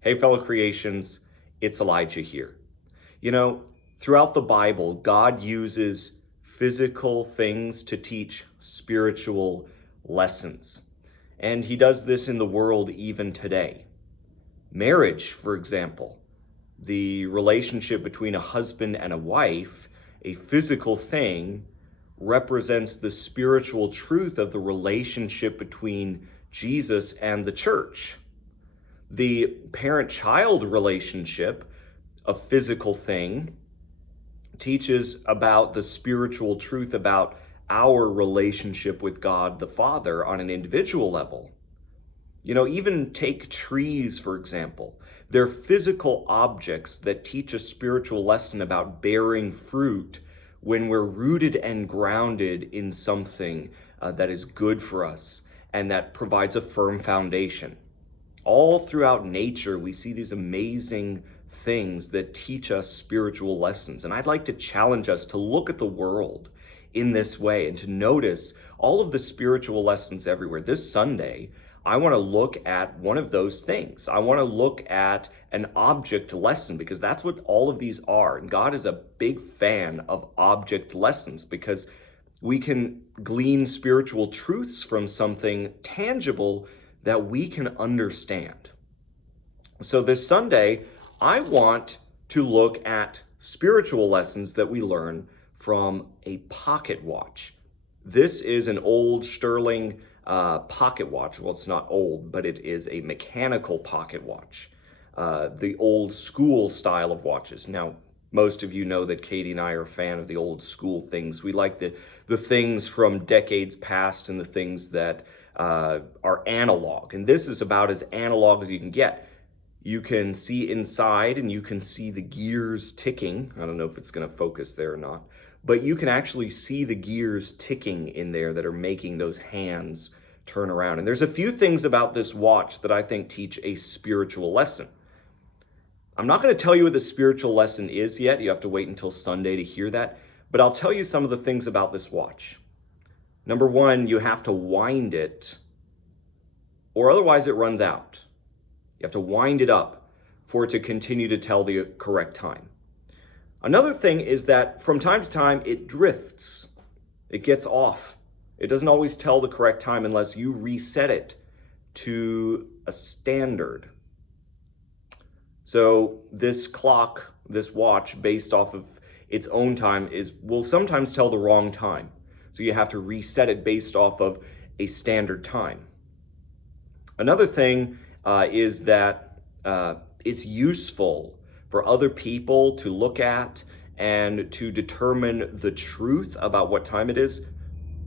Hey, fellow creations, it's Elijah here. You know, throughout the Bible, God uses physical things to teach spiritual lessons. And he does this in the world even today. Marriage, for example, the relationship between a husband and a wife, a physical thing, represents the spiritual truth of the relationship between Jesus and the church. The parent-child relationship, a physical thing, teaches about the spiritual truth about our relationship with God the Father on an individual level. You know, even take trees, for example. They're physical objects that teach a spiritual lesson about bearing fruit when we're rooted and grounded in something that is good for us and that provides a firm foundation. All throughout nature, we see these amazing things that teach us spiritual lessons. And I'd like to challenge us to look at the world in this way and to notice all of the spiritual lessons everywhere. This Sunday, I want to look at one of those things. I want to look at an object lesson because that's what all of these are. And God is a big fan of object lessons because we can glean spiritual truths from something tangible that we can understand. So this Sunday, I want to look at spiritual lessons that we learn from a pocket watch. This is an old Sterling pocket watch. Well, it's not old, but it is a mechanical pocket watch, the old school style of watches. Now, most of you know that Katie and I are a fan of the old school things. We like the things from decades past and the things that are analog. And this is about as analog as you can get. You can see inside and you can see the gears ticking. I don't know if it's going to focus there or not, but you can actually see the gears ticking in there that are making those hands turn around. And there's a few things about this watch that I think teach a spiritual lesson. I'm not going to tell you what the spiritual lesson is yet. You have to wait until Sunday to hear that. But I'll tell you some of the things about this watch. Number one, you have to wind it, or otherwise it runs out. You have to wind it up for it to continue to tell the correct time. Another thing is that from time to time, it drifts. It gets off. It doesn't always tell the correct time unless you reset it to a standard. So this clock, this watch, based off of its own time, will sometimes tell the wrong time. So you have to reset it based off of a standard time. Another thing is that it's useful for other people to look at and to determine the truth about what time it is,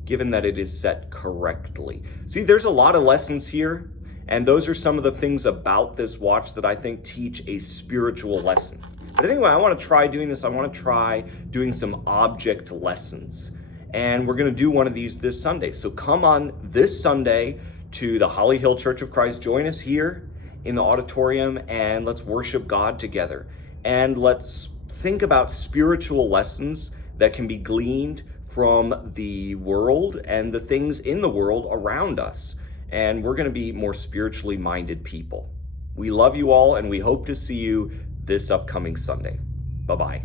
given that it is set correctly. See, there's a lot of lessons here, and those are some of the things about this watch that I think teach a spiritual lesson. But anyway, I want to try doing this. I want to try doing some object lessons. And we're going to do one of these this Sunday. So come on this Sunday to the Holly Hill Church of Christ. Join us here in the auditorium and let's worship God together. And let's think about spiritual lessons that can be gleaned from the world and the things in the world around us. And we're going to be more spiritually minded people. We love you all and we hope to see you this upcoming Sunday. Bye-bye.